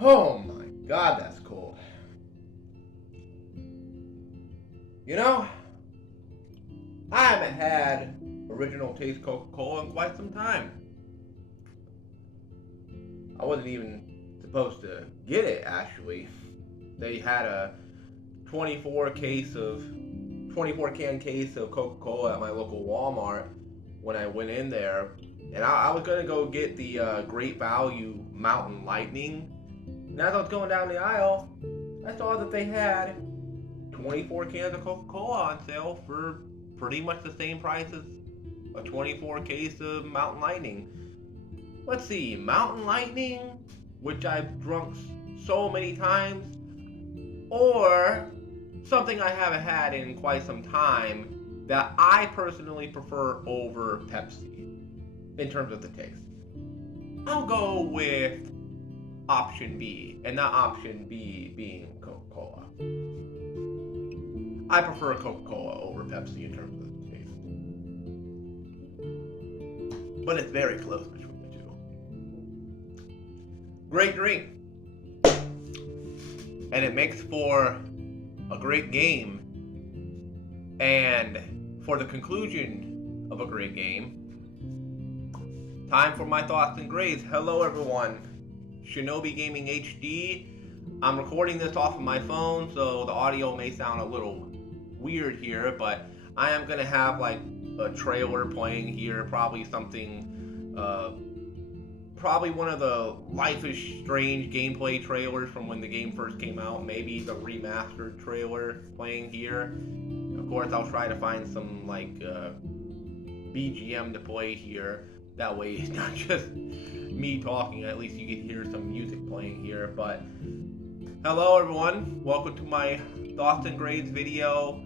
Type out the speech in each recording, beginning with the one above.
Oh my god, that's cold. You know, I haven't had original taste Coca-Cola in quite some time. I wasn't even supposed to get it, actually. They had a 24 case of 24 can case of Coca-Cola at my local Walmart when I went in there, and I was gonna go get the Great Value Mountain Lightning. And as I was going down the aisle, I saw that they had 24 cans of Coca-Cola on sale for pretty much the same price as a 24 case of Mountain Lightning. Let's see, Mountain Lightning, which I've drunk so many times, or something I haven't had in quite some time that I personally prefer over Pepsi in terms of the taste. I'll go with option B, and that option B being Coca-Cola. I prefer Coca-Cola over Pepsi in terms of the taste. But it's very close between the two. Great drink. And it makes for a great game. And for the conclusion of a great game, time for my thoughts and grades. Hello everyone. Shinobi Gaming HD. I'm recording this off of my phone, so the audio may sound a little weird here, but I am going to have like a trailer playing here, probably something, probably one of the Life is Strange gameplay trailers from when the game first came out, maybe the remastered trailer playing here. Of course, I'll try to find some like BGM to play here. That way it's not just me talking, at least you can hear some music playing here. But hello everyone, welcome to my thoughts and grades video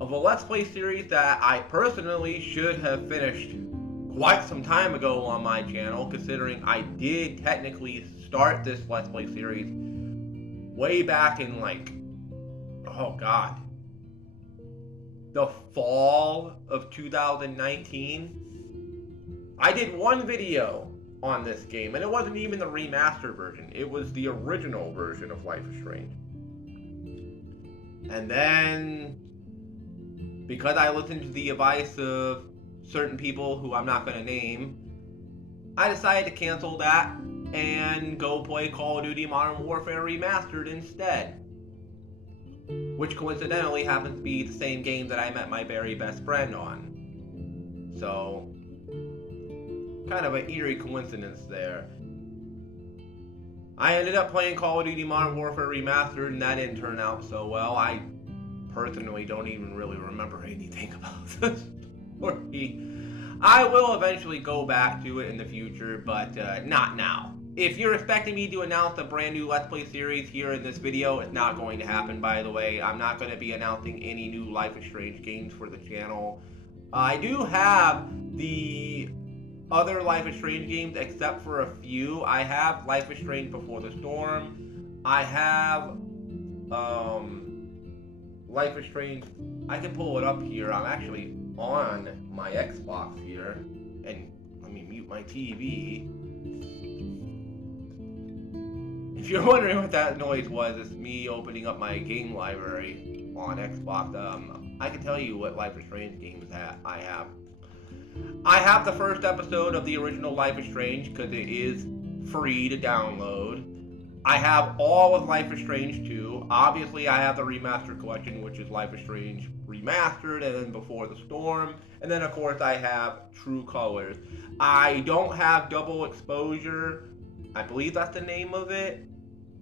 of a Let's Play series that I personally should have finished quite some time ago on my channel, considering I did technically start this Let's Play series way back in like, oh god, the fall of 2019. I did one video on this game, and it wasn't even the remastered version. It was the original version of Life is Strange. And then, because I listened to the advice of certain people who I'm not going to name, I decided to cancel that and go play Call of Duty Modern Warfare Remastered instead. Which coincidentally happens to be the same game that I met my very best friend on. So, kind of an eerie coincidence there. I ended up playing Call of Duty Modern Warfare Remastered, and that didn't turn out so well. I personally don't even really remember anything about the story. I will eventually go back to it in the future, but not now. If you're expecting me to announce a brand new Let's Play series here in this video, it's not going to happen, by the way. I'm not going to be announcing any new Life is Strange games for the channel. I do have the other Life is Strange games, except for a few. I have Life is Strange Before the Storm. I have Life is Strange. I can pull it up here. I'm actually on my Xbox here, and let me mute my TV. If you're wondering what that noise was, it's me opening up my game library on Xbox. I can tell you what Life is Strange games I have. I have the first episode of the original Life is Strange because it is free to download. I have all of Life is Strange 2. Obviously, I have the Remastered Collection, which is Life is Strange Remastered, and then Before the Storm. And then, of course, I have True Colors. I don't have Double Exposure. I believe that's the name of it.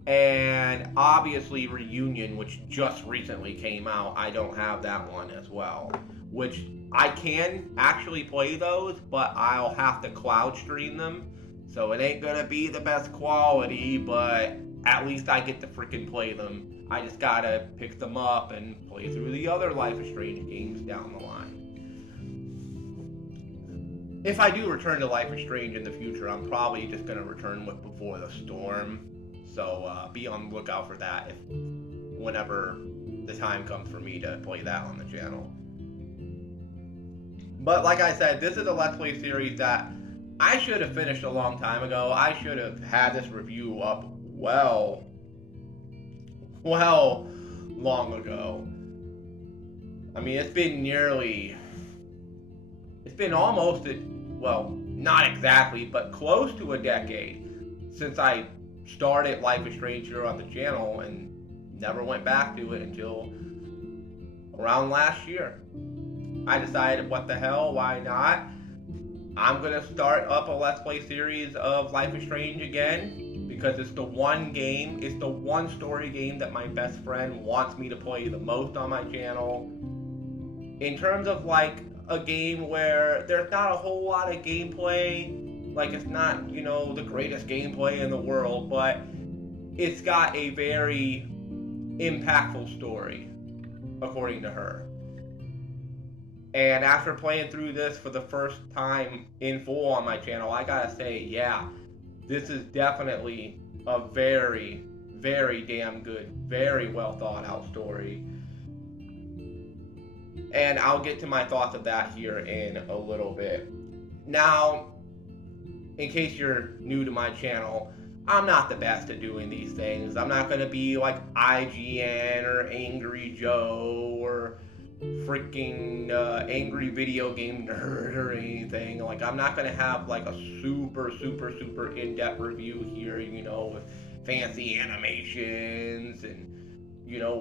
And obviously, Reunion, which just recently came out. I don't have that one as well. Which I can actually play those, but I'll have to cloud stream them. So it ain't gonna be the best quality, but at least I get to freaking play them. I just gotta pick them up and play through the other Life is Strange games down the line. If I do return to Life is Strange in the future, I'm probably just gonna return with Before the Storm. So be on the lookout for that whenever the time comes for me to play that on the channel. But like I said, this is a Let's Play series that I should have finished a long time ago. I should have had this review up well, well long ago. I mean, it's been almost, well, not exactly, but close to a decade since I started Life is Strange here on the channel and never went back to it until around last year. I decided, what the hell, why not? I'm gonna start up a Let's Play series of Life is Strange again because it's the one game, it's the one story game that my best friend wants me to play the most on my channel. In terms of like a game where there's not a whole lot of gameplay, like it's not, the greatest gameplay in the world, but it's got a very impactful story, according to her. And after playing through this for the first time in full on my channel, I gotta say, yeah, this is definitely a very, very damn good, very well thought out story. And I'll get to my thoughts of that here in a little bit. Now, in case you're new to my channel, I'm not the best at doing these things. I'm not gonna be like IGN or Angry Joe or freaking angry video game nerd or anything. Like, I'm not gonna have like a super in-depth review here, with fancy animations and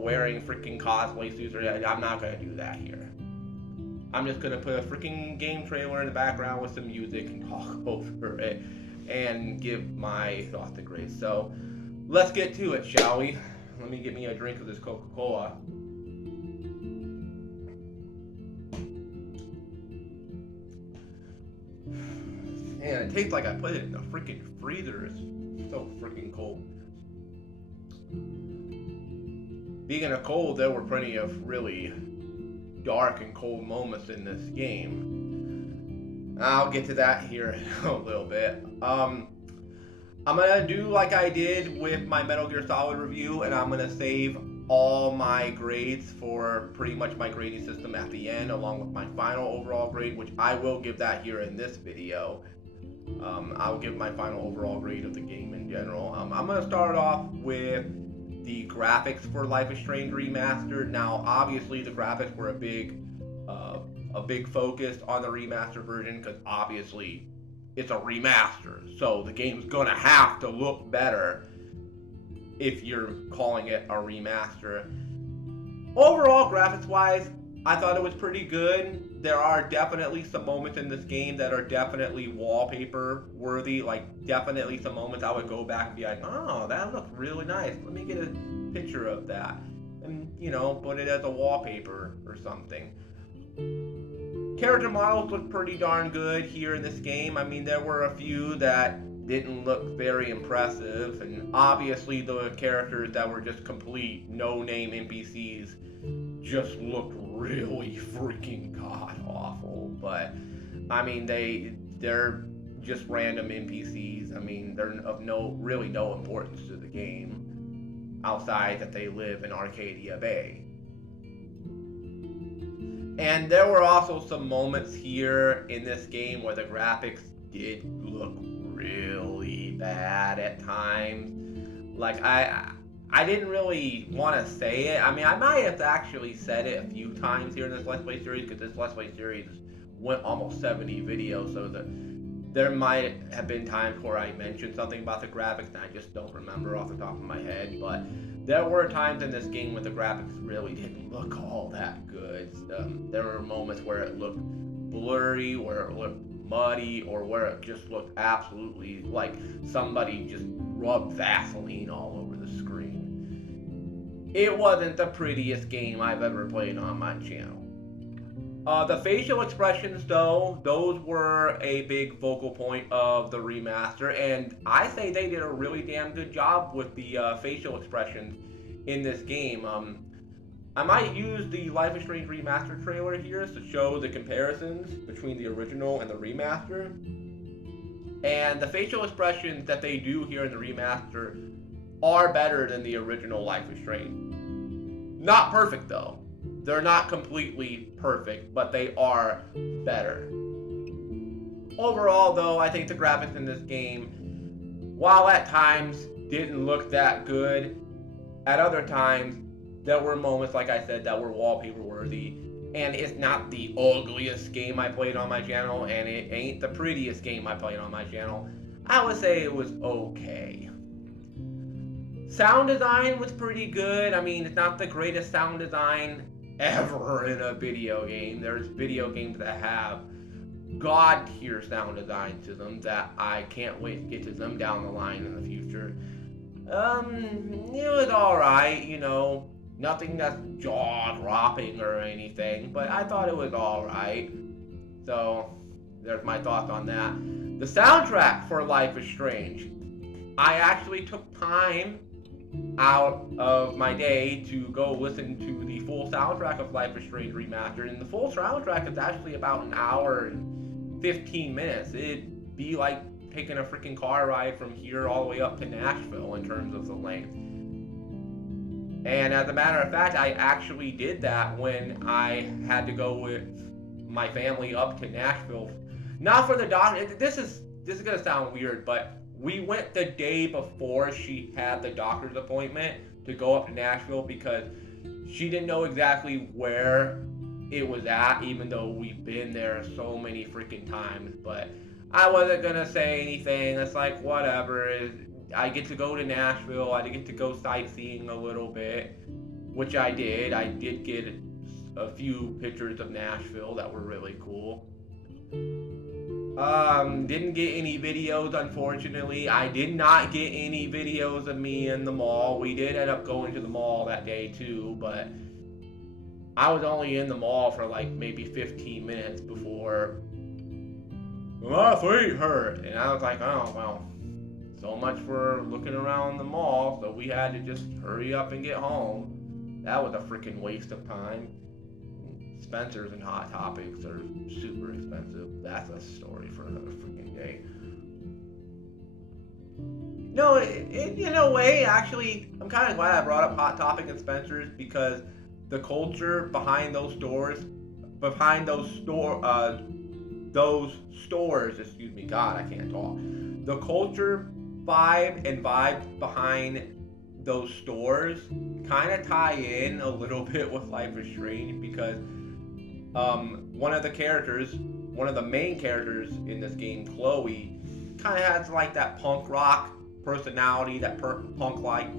wearing freaking cosplay suits. I'm not gonna do that here. I'm just gonna put a freaking game trailer in the background with some music and talk over it and give my thoughts and grades. So let's get to it, shall we? Let me get me a drink of this Coca-Cola. Man, it tastes like I put it in the freaking freezer. It's so freaking cold. Speaking of cold, there were plenty of really dark and cold moments in this game. I'll get to that here in a little bit. I'm gonna do like I did with my Metal Gear Solid review, and I'm gonna save all my grades for pretty much my grading system at the end, along with my final overall grade, which I will give that here in this video. I'll give my final overall grade of the game in general. I'm gonna start off with the graphics for Life is Strange Remastered. Now, obviously, the graphics were a big focus on the remastered version because obviously it's a remaster, so the game's gonna have to look better if you're calling it a remaster. Overall, graphics-wise, I thought it was pretty good. There are definitely some moments in this game that are definitely wallpaper worthy. Like, definitely some moments I would go back and be like, oh, that looks really nice. Let me get a picture of that. And, put it as a wallpaper or something. Character models look pretty darn good here in this game. I mean, there were a few that didn't look very impressive. And obviously the characters that were just complete no-name NPCs just looked really freaking god awful. But I mean, they're just random NPCs. I mean, they're of really no importance to the game outside that they live in Arcadia Bay. And there were also some moments here in this game where the graphics did look really bad at times. Like, I didn't really want to say it. I mean, I might have actually said it a few times here in this Let's Play series, because this Let's Play series went almost 70 videos, so there might have been times where I mentioned something about the graphics and I just don't remember off the top of my head. But there were times in this game when the graphics really didn't look all that good. There were moments where it looked blurry, where it looked muddy, or where it just looked absolutely like somebody just rubbed Vaseline all over the screen. It wasn't the prettiest game I've ever played on my channel. The facial expressions, though, those were a big focal point of the remaster, and I say they did a really damn good job with the facial expressions in this game. I might use the Life is Strange Remastered trailer here to show the comparisons between the original and the remaster. And the facial expressions that they do here in the remaster are better than the original Life is Strange. Not perfect, though. They're not completely perfect, but they are better. Overall, though, I think the graphics in this game, while at times didn't look that good. At other times, there were moments, like I said, that were wallpaper worthy. And it's not the ugliest game I played on my channel, and it ain't the prettiest game I played on my channel. I would say it was okay. Sound design was pretty good. I mean, it's not the greatest sound design ever in a video game. There's video games that have god tier sound design to them that I can't wait to get to them down the line in the future. It was alright, you know, nothing that's jaw dropping or anything, but I thought it was alright. So, there's my thoughts on that. The soundtrack for Life is Strange. I actually took time out of my day to go listen to the full soundtrack of Life is Strange Remastered, and the full soundtrack is actually about an hour and 15 minutes. It'd be like taking a freaking car ride from here all the way up to Nashville in terms of the length. And as a matter of fact, I actually did that when I had to go with my family up to Nashville. Not for the doctor. This is gonna sound weird, but we went the day before she had the doctor's appointment to go up to Nashville because she didn't know exactly where it was at, even though we've been there so many freaking times. But I wasn't gonna say anything. It's like, whatever. I get to go to Nashville. I get to go sightseeing a little bit, which I did. I did get a few pictures of Nashville that were really cool. Didn't get any videos, unfortunately. I did not get any videos of me in the mall. We did end up going to the mall that day too, but I was only in the mall for like maybe 15 minutes before my feet hurt. And I was like, oh, well, so much for looking around the mall. So we had to just hurry up and get home. That was a freaking waste of time. Spencer's and Hot Topics are super expensive. That's a story for another freaking day. No, in a way, actually, I'm kind of glad I brought up Hot Topic and Spencer's because the culture behind those stores, excuse me, God, I can't talk. The culture vibe behind those stores kind of tie in a little bit with Life is Strange because one of the main characters in this game, Chloe, kind of has like that punk rock personality, that punk-like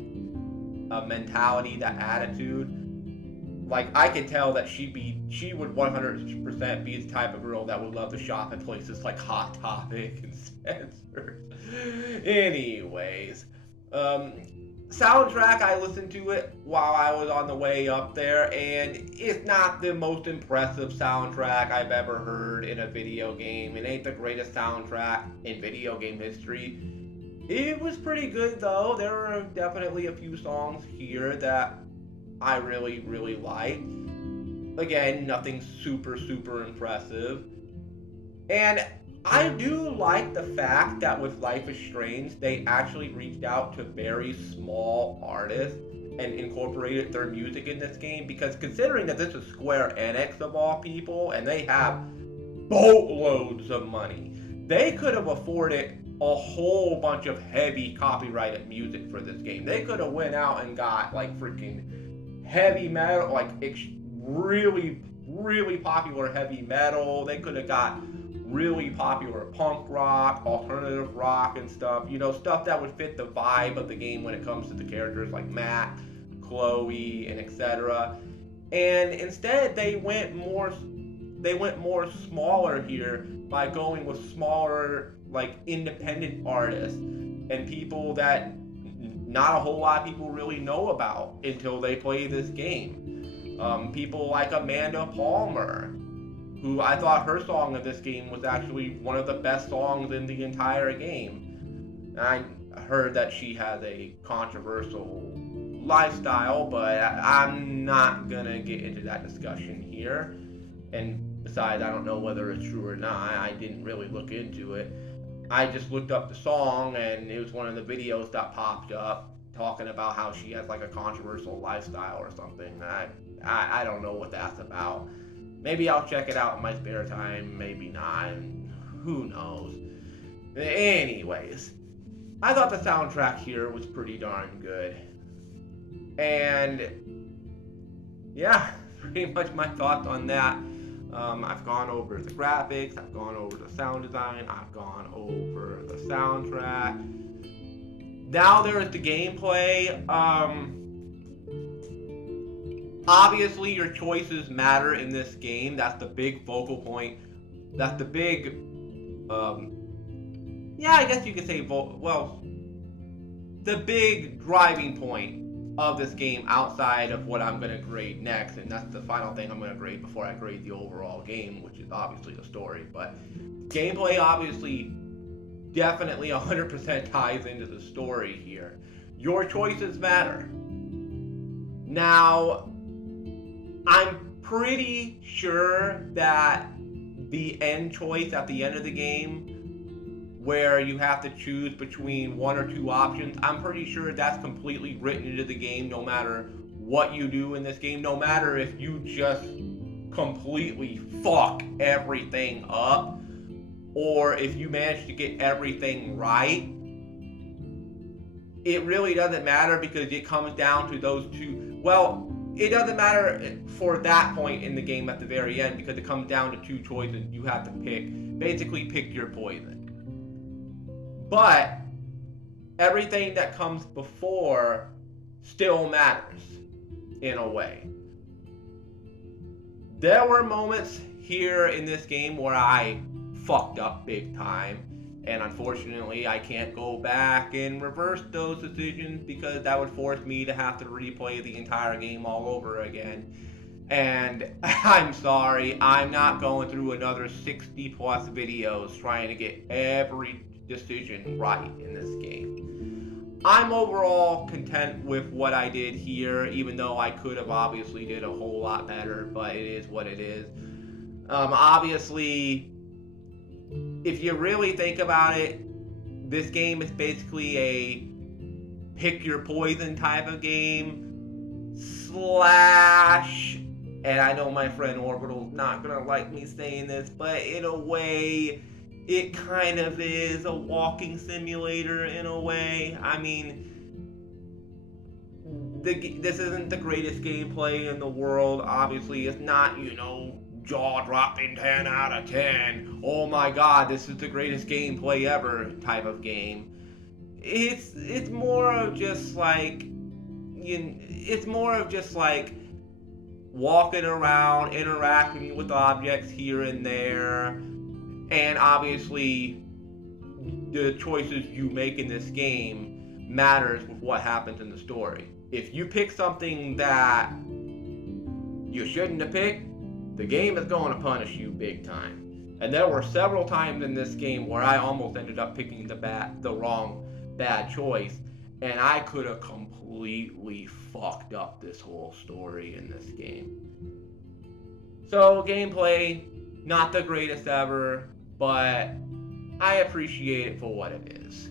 mentality, that attitude. Like, I could tell that she would 100% be the type of girl that would love to shop at places like Hot Topic and Spencer's. Anyways, soundtrack, I listened to it while I was on the way up there, and it's not the most impressive soundtrack I've ever heard in a video game. It ain't the greatest soundtrack in video game history. It was pretty good though. There were definitely a few songs here that I really, really liked. Again, nothing super impressive. And I do like the fact that with Life is Strange, they actually reached out to very small artists and incorporated their music in this game, because considering that this is Square Enix of all people, and they have boatloads of money, they could have afforded a whole bunch of heavy copyrighted music for this game. They could have went out and got like freaking heavy metal, like really, really popular heavy metal. They could have got really popular punk rock, alternative rock and stuff, you know, stuff that would fit the vibe of the game when it comes to the characters like Matt, Chloe, and etc. And instead they went more smaller here by going with smaller, like, independent artists and people that not a whole lot of people really know about until they play this game. People like Amanda Palmer, who I thought her song of this game was actually one of the best songs in the entire game. I heard that she has a controversial lifestyle, but I'm not gonna get into that discussion here. And besides, I don't know whether it's true or not. I didn't really look into it. I just looked up the song, and it was one of the videos that popped up talking about how she has like a controversial lifestyle or something. I don't know what that's about. Maybe I'll check it out in my spare time, maybe not. Who knows? Anyways, I thought the soundtrack here was pretty darn good. And yeah, pretty much my thoughts on that. I've gone over the graphics, I've gone over the sound design, I've gone over the soundtrack. Now there's the gameplay. Obviously, your choices matter in this game. That's the big focal point. That's the big, yeah, I guess you could say, the big driving point of this game outside of what I'm going to grade next, and that's the final thing I'm going to grade before I grade the overall game, which is obviously the story. But gameplay obviously definitely 100% ties into the story here. Your choices matter. Now, I'm pretty sure that the end choice at the end of the game, where you have to choose between one or two options, I'm pretty sure that's completely written into the game no matter what you do in this game, no matter if you just completely fuck everything up or if you manage to get everything right. It really doesn't matter because it comes down to those two. Well, it doesn't matter for that point in the game at the very end because it comes down to two choices. You have to basically pick your poison. But everything that comes before still matters in a way. There were moments here in this game where I fucked up big time, and unfortunately I can't go back and reverse those decisions because that would force me to have to replay the entire game all over again. And I'm sorry, I'm not going through another 60 plus videos trying to get every decision right in this game. I'm overall content with what I did here, even though I could have obviously did a whole lot better, but it is what it is. Obviously, if you really think about it, this game is basically a pick your poison type of game slash, and I know my friend Orbital's not gonna like me saying this, but in a way, it kind of is a walking simulator in a way. I mean, this isn't the greatest gameplay in the world. Obviously, it's not, jaw-dropping 10 out of 10. Oh my god, this is the greatest gameplay ever type of game. It's more of just like, it's more of just like walking around, interacting with objects here and there. And obviously, the choices you make in this game matters with what happens in the story. If you pick something that you shouldn't have picked, the game is going to punish you big time. And there were several times in this game where I almost ended up picking the wrong bad choice, and I could have completely fucked up this whole story in this game. So, gameplay, not the greatest ever, but I appreciate it for what it is.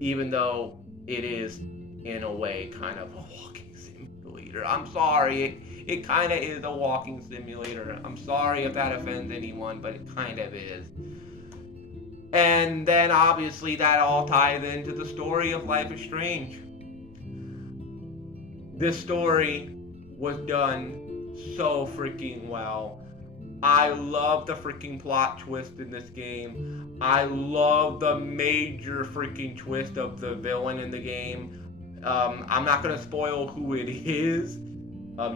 Even though it is, in a way, kind of a walking simulator. I'm sorry, it kind of is a walking simulator. I'm sorry if that offends anyone, but it kind of is. And then, obviously, that all ties into the story of Life is Strange. This story was done so freaking well. I love the freaking plot twist in this game. I love the major freaking twist of the villain in the game. I'm not going to spoil who it is.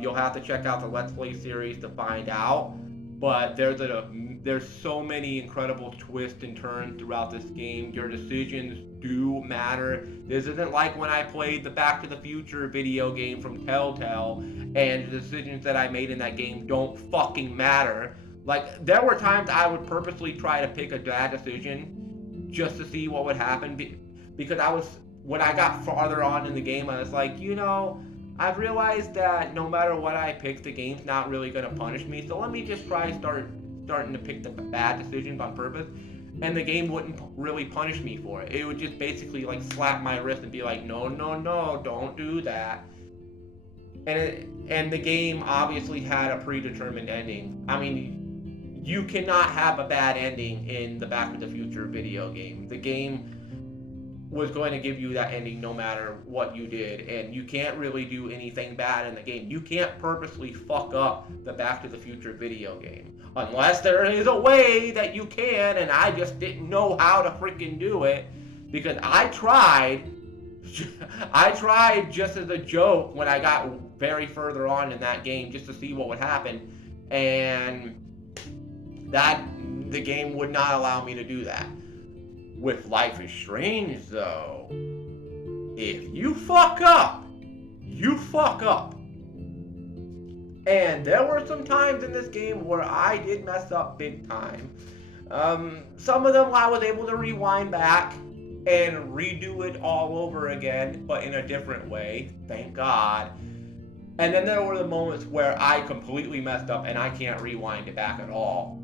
You'll have to check out the Let's Play series to find out. But there's so many incredible twists and turns throughout this game. Your decisions do matter. This isn't like when I played the Back to the Future video game from Telltale, and the decisions that I made in that game don't fucking matter. Like, there were times I would purposely try to pick a bad decision just to see what would happen, because when I got farther on in the game, I was like, I've realized that no matter what I pick, the game's not really going to punish me, so let me just try starting to pick the bad decisions on purpose, and the game wouldn't really punish me for it. It would just basically, like, slap my wrist and be like, no, don't do that. And the game obviously had a predetermined ending. I mean, you cannot have a bad ending in the Back to the Future video game. The game was going to give you that ending no matter what you did, and you can't really do anything bad in the game. You can't purposely fuck up the Back to the Future video game. Unless there is a way that you can, and I just didn't know how to freaking do it, because I tried just as a joke when I got very further on in that game just to see what would happen, and that the game would not allow me to do that. With Life is Strange, though, if you fuck up, you fuck up. And there were some times in this game where I did mess up big time. Some of them I was able to rewind back and redo it all over again, but in a different way, thank God. And then there were the moments where I completely messed up and I can't rewind it back at all,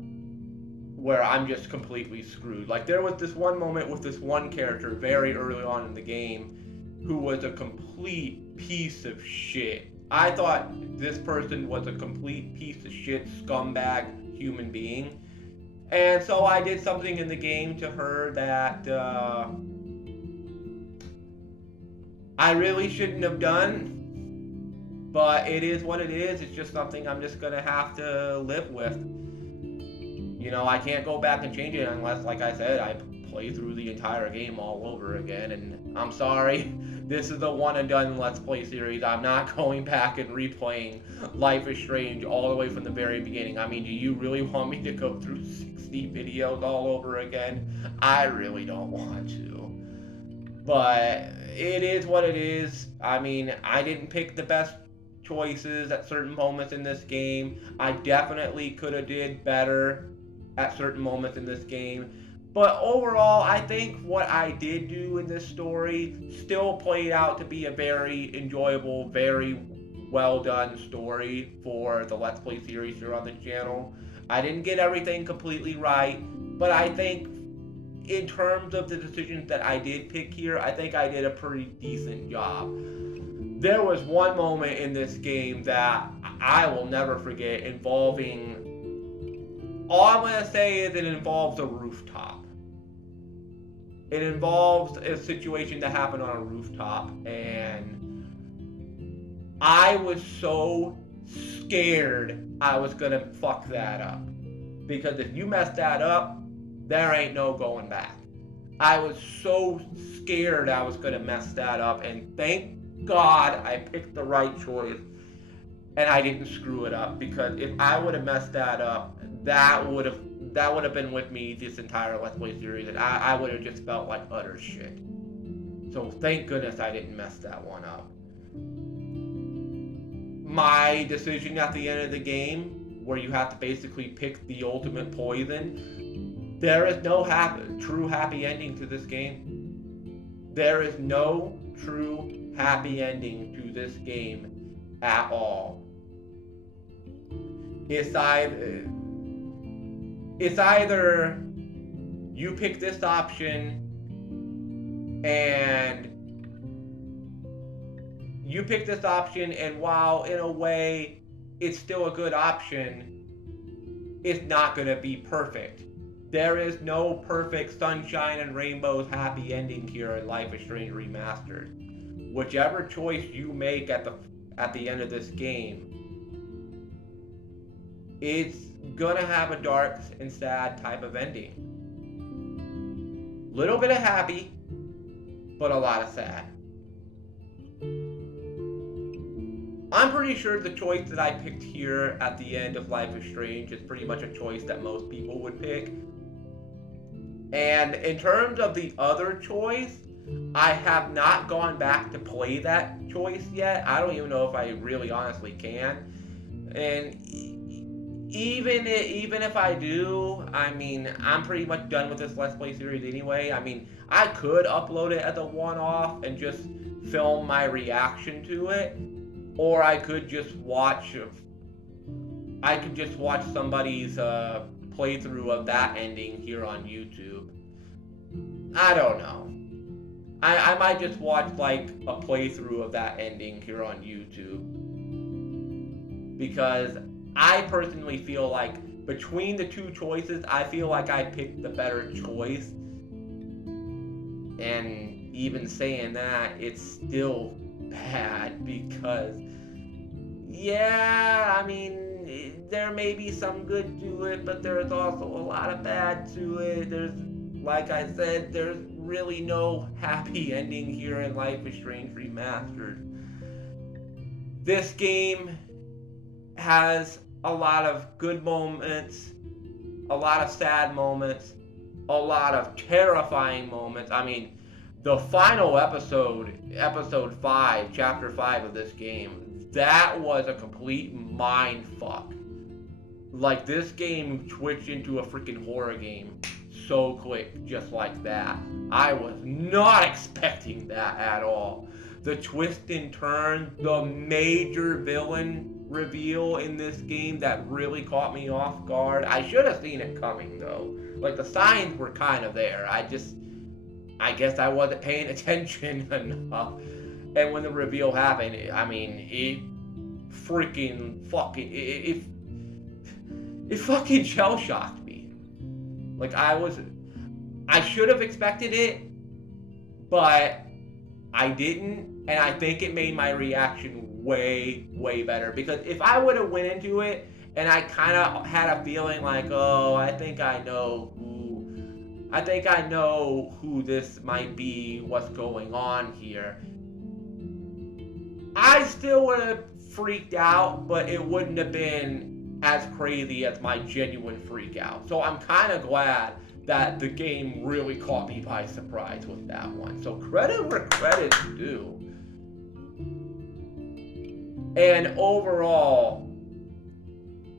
where I'm just completely screwed. Like, there was this one moment with this one character very early on in the game who was a complete piece of shit. I thought this person was a complete piece of shit, scumbag human being. And so I did something in the game to her that I really shouldn't have done. But it is what it is. It's just something I'm just going to have to live with. You know, I can't go back and change it unless, like I said, I play through the entire game all over again. And I'm sorry, this is a one and done Let's Play series. I'm not going back and replaying Life is Strange all the way from the very beginning. I mean, do you really want me to go through 60 videos all over again? I really don't want to. But it is what it is. I mean, I didn't pick the best choices at certain moments in this game. I definitely could have did better at certain moments in this game. But overall, I think what I did do in this story still played out to be a very enjoyable, very well done story for the Let's Play series here on the channel. I didn't get everything completely right, but I think in terms of the decisions that I did pick here, I think I did a pretty decent job. There was one moment in this game that I will never forget involving, all I'm going to say is it involves a rooftop. It involves a situation that happened on a rooftop, and I was so scared I was going to fuck that up. Because if you mess that up, there ain't no going back. I was so scared I was going to mess that up, and thank God I picked the right choice and I didn't screw it up, because if I would have messed that up, that would have been with me this entire Let's Play series, and I would have just felt like utter shit. So thank goodness I didn't mess that one up. My decision at the end of the game, where you have to basically pick the ultimate poison, there is no true happy ending to this game. There is no true happy ending to this game at all. It's either you pick this option and while in a way it's still a good option, it's not going to be perfect. There is no perfect sunshine and rainbows happy ending here in Life is Strange Remastered. Whichever choice you make at the end of this game, it's gonna have a dark and sad type of ending. Little bit of happy, but a lot of sad. I'm pretty sure the choice that I picked here at the end of Life is Strange is pretty much a choice that most people would pick. And in terms of the other choice, I have not gone back to play that choice yet. I don't even know if I really honestly can. And even if I do, I mean, I'm pretty much done with this Let's Play series anyway. I mean, I could upload it as a one-off and just film my reaction to it. Or I could just watch somebody's playthrough of that ending here on YouTube. I don't know. I might just watch like a playthrough of that ending here on YouTube, because I personally feel like between the two choices, I feel like I picked the better choice. And even saying that, it's still bad because, yeah, I mean, there may be some good to it, but there's also a lot of bad to it. Like I said, there's really no happy ending here in Life is Strange Remastered. This game has a lot of good moments, a lot of sad moments, a lot of terrifying moments. I mean, the final episode 5, chapter 5 of this game, that was a complete mind fuck. Like, this game switched into a freaking horror game so quick, just like that. I was not expecting that at all. The twist and turn, the major villain reveal in this game that really caught me off guard. I should have seen it coming though. Like, the signs were kind of there. I guess I wasn't paying attention enough. And when the reveal happened, I mean, it fucking shell shocked me. Like, I should have expected it, but I didn't, and I think it made my reaction way, way better. Because if I would have went into it and I kind of had a feeling like, oh, I think I know who this might be, what's going on here, I still would have freaked out, but it wouldn't have been as crazy as my genuine freak out. So I'm kind of glad that the game really caught me by surprise with that one. So credit where credit's due. And overall,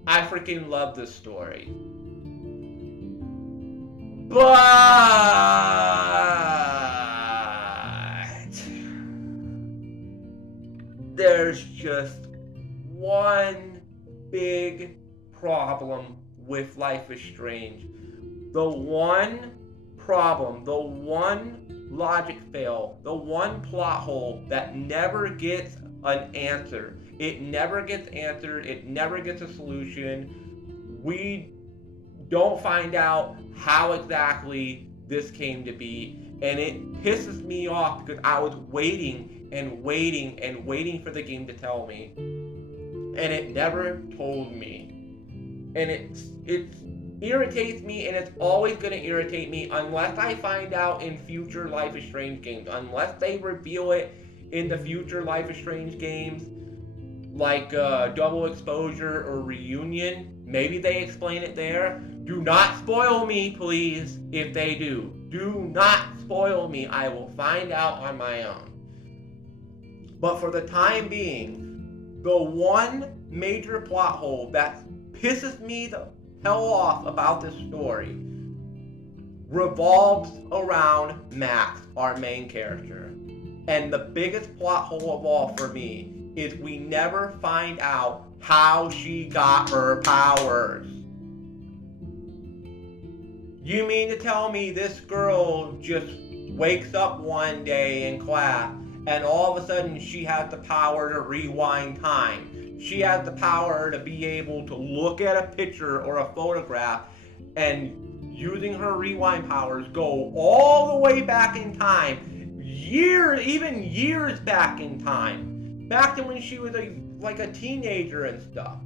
I freaking love this story. But there's just one big problem with Life is Strange. The one problem, the one logic fail, the one plot hole that never gets an answer. It never gets answered. It never gets a solution. We don't find out how exactly this came to be. And it pisses me off because I was waiting and waiting and waiting for the game to tell me. And it never told me. And it irritates me, and it's always going to irritate me unless I find out in future Life is Strange games. Unless they reveal it in the future Life is Strange games, like Double Exposure or Reunion. Maybe they explain it there. Do not spoil me, please, if they do. Do not spoil me. I will find out on my own. But for the time being, the one major plot hole that pisses me the hell off about this story revolves around Max, our main character. And the biggest plot hole of all for me is we never find out how she got her powers. You mean to tell me this girl just wakes up one day in class and all of a sudden she has the power to rewind time? She has the power to be able to look at a picture or a photograph and, using her rewind powers, go all the way back in time, even years back in time, back to when she was like a teenager and stuff.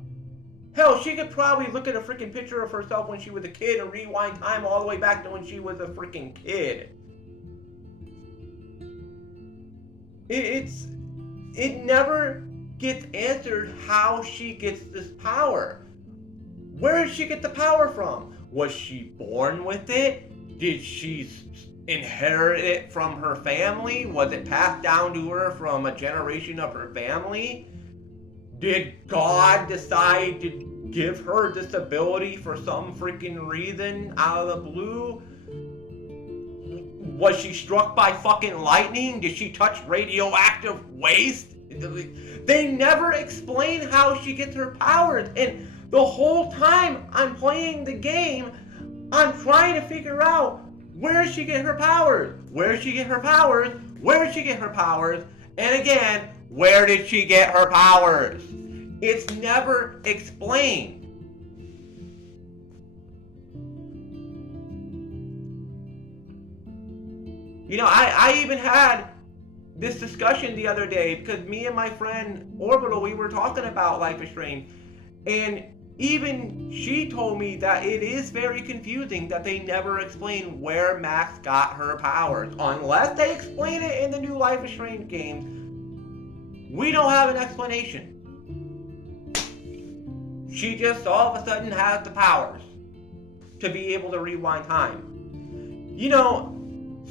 Hell, she could probably look at a freaking picture of herself when she was a kid and rewind time all the way back to when she was a freaking kid. It never gets answered how she gets this power. Where did she get the power from? Was she born with it? Did she inherit it from her family? Was it passed down to her from a generation of her family? Did God decide to give her this ability for some freaking reason out of the blue? Was she struck by fucking lightning? Did she touch radioactive waste? They never explain how she gets her powers. And the whole time I'm playing the game, I'm trying to figure out, where did she get her powers? Where did she get her powers? Where did she get her powers? And again, where did she get her powers? It's never explained. I even had this discussion the other day because me and my friend Orbital, we were talking about Life is Strange, and even she told me that it is very confusing that they never explain where Max got her powers. Unless they explain it in the new Life is Strange games, we don't have an explanation. She just all of a sudden has the powers to be able to rewind time.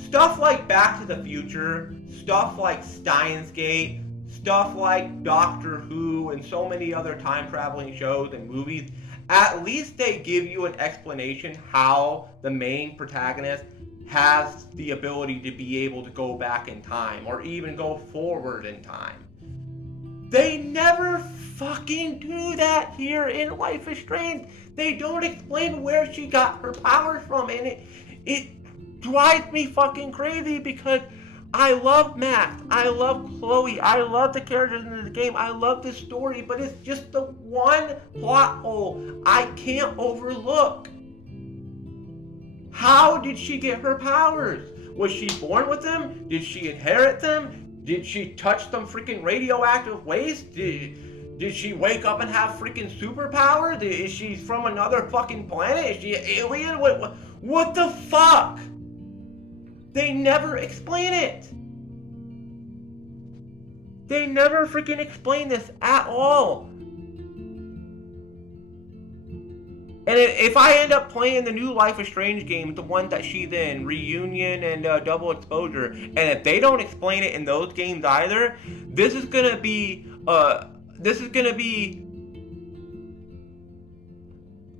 Stuff like Back to the Future, stuff like Steins Gate, stuff like Doctor Who, and so many other time traveling shows and movies, at least they give you an explanation how the main protagonist has the ability to be able to go back in time or even go forward in time. They never fucking do that here in Life is Strange. They don't explain where she got her powers from, and it drives me fucking crazy because I love Max, I love Chloe, I love the characters in the game, I love the story, but it's just the one plot hole I can't overlook. How did she get her powers? Was she born with them? Did she inherit them? Did she touch some freaking radioactive waste? Did she wake up and have freaking superpowers? Is she from another fucking planet? Is she an alien? What the fuck? They never explain it. They never freaking explain this at all. And if I end up playing the new Life is Strange game, the one that she's in, Reunion and Double Exposure, and if they don't explain it in those games either, this is gonna be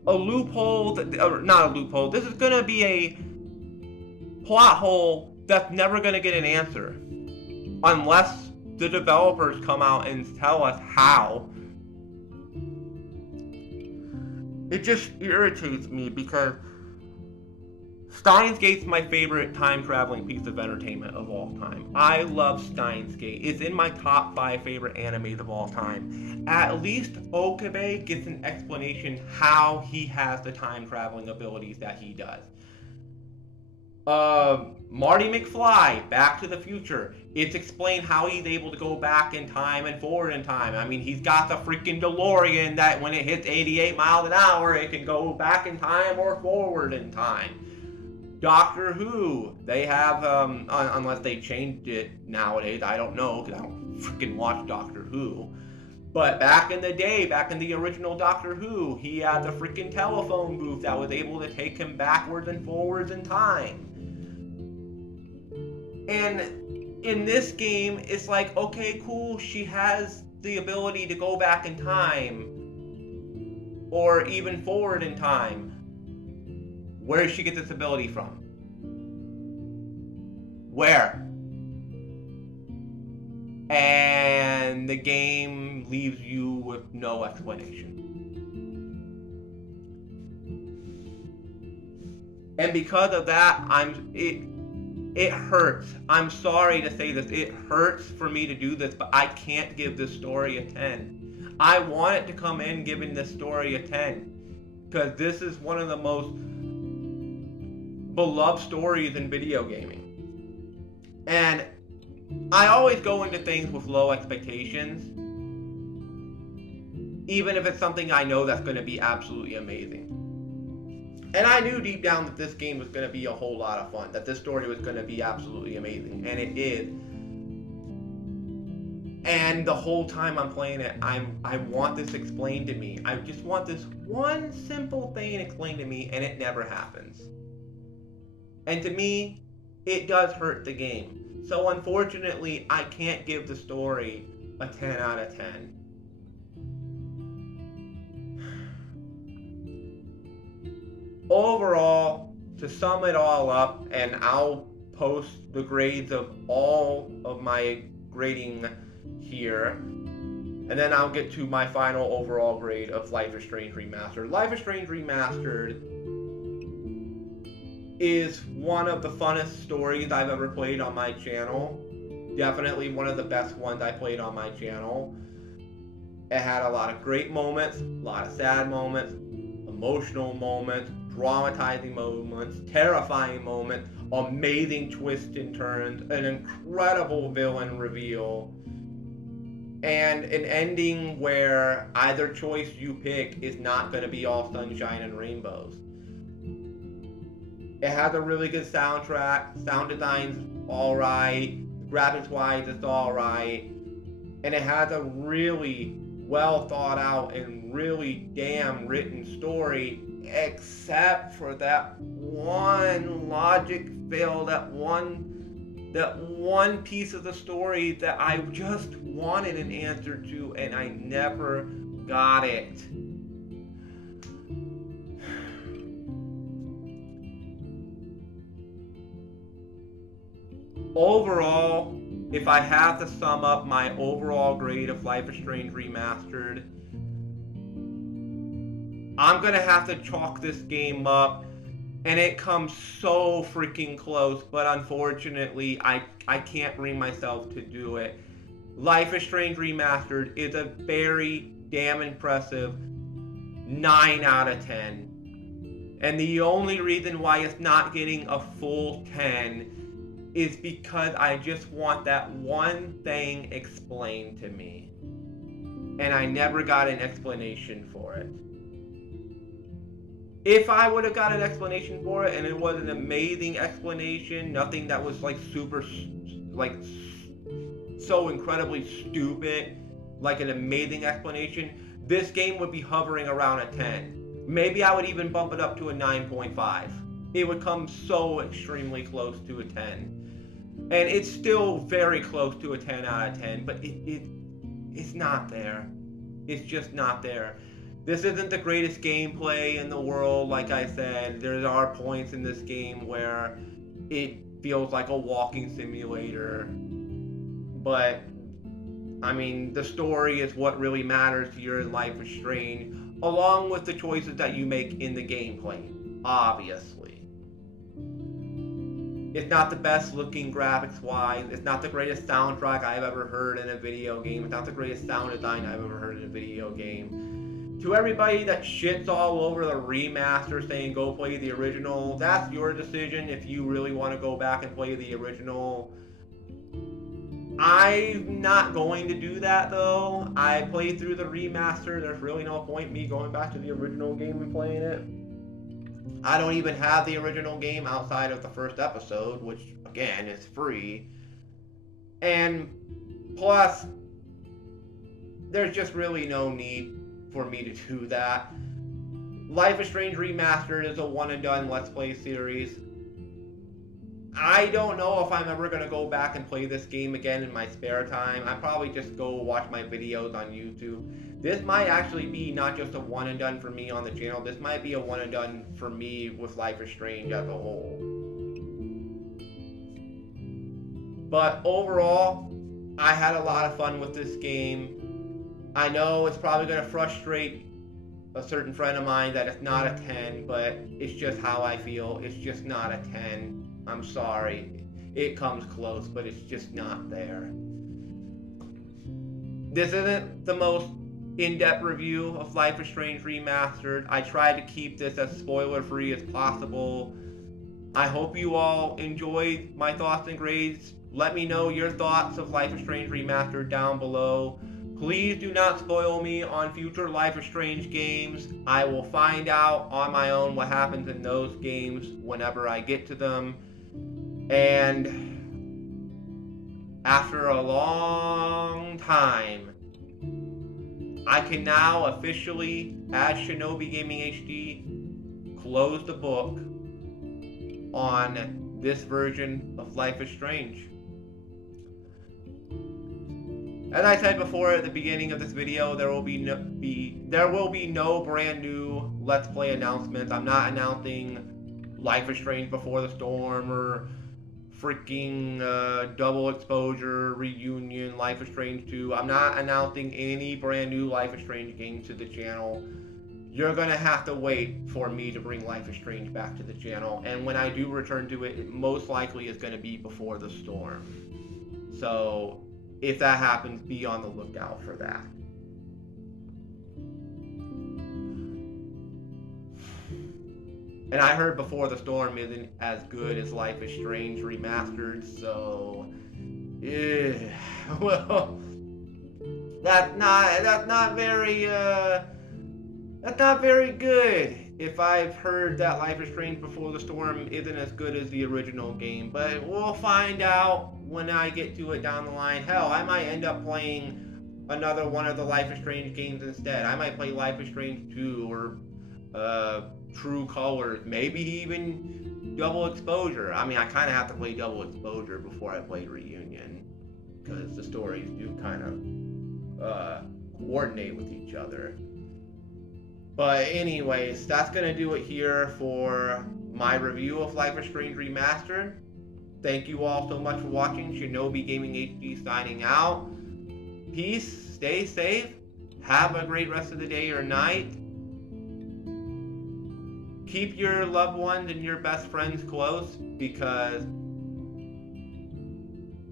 a loophole, not a loophole. This is gonna be a plot hole that's never gonna get an answer, unless the developers come out and tell us how. It just irritates me because Steins Gate's my favorite time-traveling piece of entertainment of all time. I love Steins Gate. It's in my top 5 favorite animes of all time. At least Okabe gets an explanation how he has the time-traveling abilities that he does. Marty McFly, Back to the Future. It's explained how he's able to go back in time and forward in time. I mean, he's got the freaking DeLorean that when it hits 88 miles an hour, it can go back in time or forward in time. Doctor Who, they have, unless they changed it nowadays, I don't know, because I don't freaking watch Doctor Who. But back in the day, back in the original Doctor Who, he had the freaking telephone booth that was able to take him backwards and forwards in time. And in this game, it's like, okay, cool, she has the ability to go back in time, or even forward in time. Where does she get this ability from? Where? And the game leaves you with no explanation. And because of that, it hurts. I'm sorry to say this. It hurts for me to do this, but I can't give this story a 10. I want it to come in giving this story a 10. Because this is one of the most beloved stories in video gaming. And I always go into things with low expectations. Even if it's something I know that's going to be absolutely amazing. And I knew deep down that this game was going to be a whole lot of fun, that this story was going to be absolutely amazing, and it is. And the whole time I'm playing it, I want this explained to me. I just want this one simple thing explained to me, and it never happens. And to me, it does hurt the game. So unfortunately, I can't give the story a 10 out of 10. Overall, to sum it all up, and I'll post the grades of all of my grading here, and then I'll get to my final overall grade of Life is Strange Remastered. Life is Strange Remastered is one of the funnest stories I've ever played on my channel. Definitely one of the best ones I played on my channel. It had a lot of great moments, a lot of sad moments, emotional moments, traumatizing moments, terrifying moments, amazing twists and turns, an incredible villain reveal, and an ending where either choice you pick is not going to be all sunshine and rainbows. It has a really good soundtrack, sound design's alright, graphics wise it's alright, and it has a really well thought out and really damn written story, except for that one logic fail, that one piece of the story that I just wanted an answer to and I never got it. Overall, if I have to sum up my overall grade of Life is Strange Remastered, I'm gonna have to chalk this game up, and it comes so freaking close, but unfortunately, I can't bring myself to do it. Life is Strange Remastered is a very damn impressive 9 out of 10. And the only reason why it's not getting a full 10 is because I just want that one thing explained to me. And I never got an explanation for it. If I would have got an explanation for it, and it was an amazing explanation, nothing that was like super, like so incredibly stupid, like an amazing explanation, this game would be hovering around a 10. Maybe I would even bump it up to a 9.5. It would come so extremely close to a 10. And it's still very close to a 10 out of 10, but it's not there. It's just not there. This isn't the greatest gameplay in the world, like I said. There are points in this game where it feels like a walking simulator. But, I mean, the story is what really matters to your Life is Strange, along with the choices that you make in the gameplay, obviously. It's not the best looking graphics wise. It's not the greatest soundtrack I've ever heard in a video game. It's not the greatest sound design I've ever heard in a video game. To everybody that shits all over the remaster saying go play the original, that's your decision if you really want to go back and play the original. I'm not going to do that though. I played through the remaster. There's really no point me going back to the original game and playing it. I don't even have the original game outside of the first episode, which, again, is free. And plus, there's just really no need for me to do that. Life is Strange Remastered is a one-and-done Let's Play series. I don't know if I'm ever going to go back and play this game again in my spare time. I probably just go watch my videos on YouTube. This might actually be not just a one and done for me on the channel, this might be a one and done for me with Life is Strange as a whole. But overall, I had a lot of fun with this game. I know it's probably going to frustrate a certain friend of mine that it's not a 10, but it's just how I feel. It's just not a 10. I'm sorry. It comes close, but it's just not there. This isn't the most in-depth review of Life is Strange Remastered. I tried to keep this as spoiler-free as possible. I hope you all enjoyed my thoughts and grades. Let me know your thoughts of Life is Strange Remastered down below. Please do not spoil me on future Life is Strange games. I will find out on my own what happens in those games whenever I get to them. And after a long time, I can now officially, as Shinobi Gaming HD, close the book on this version of Life is Strange. As I said before at the beginning of this video, there will be no brand new Let's Play announcements. I'm not announcing Life is Strange Before the Storm or freaking Double Exposure, Reunion, Life is Strange 2. I'm not announcing any brand new Life is Strange games to the channel. You're gonna have to wait for me to bring Life is Strange back to the channel, and when I do return to it, it most likely is gonna be Before the Storm. So if that happens, be on the lookout for that. And I heard Before the Storm isn't as good as Life is Strange Remastered, so yeah. Well, that's not very good. If I've heard that Life is Strange Before the Storm isn't as good as the original game, but we'll find out when I get to it down the line. Hell, I might end up playing another one of the Life is Strange games instead. I might play Life is Strange 2 or True Colors, maybe even Double Exposure. I mean, I kind of have to play Double Exposure before I play Reunion because the stories do kind of coordinate with each other. But anyways, that's going to do it here for my review of Life is Strange Remastered. Thank you all so much for watching. Shinobi Gaming HD signing out. Peace, stay safe, have a great rest of the day or night. Keep your loved ones and your best friends close because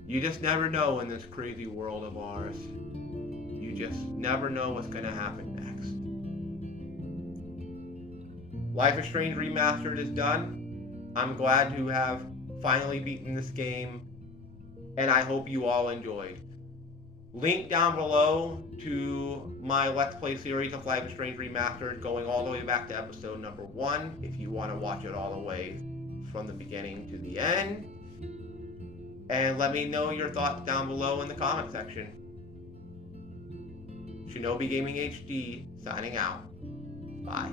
you just never know in this crazy world of ours. You just never know what's going to happen next. Life is Strange Remastered is done. I'm glad to have finally beaten this game, and I hope you all enjoyed. Link down below to my Let's Play series of Life is Strange Remastered, going all the way back to episode number 1, if you want to watch it all the way from the beginning to the end. And let me know your thoughts down below in the comment section. Shinobi Gaming HD, signing out. Bye.